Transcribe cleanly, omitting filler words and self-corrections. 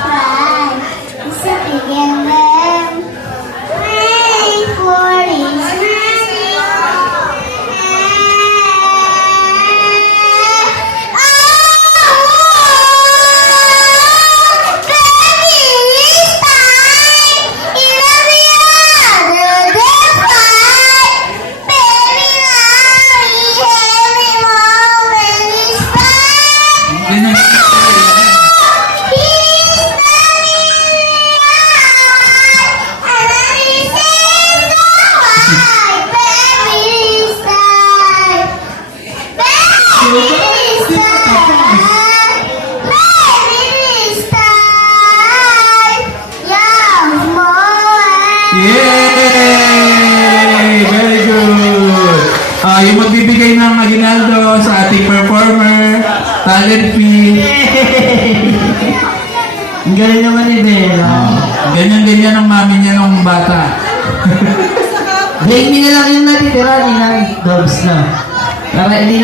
Try to begin them. Pray for his Yay! Very good! Yung magbibigay ng aginaldo sa ating performer, talent fee. Ang galing naman ni Bella. Ganyan-ganyan ang mami niya nung bata. Break me na lang yung natitira ni Nang Dobbs na. Para hindi na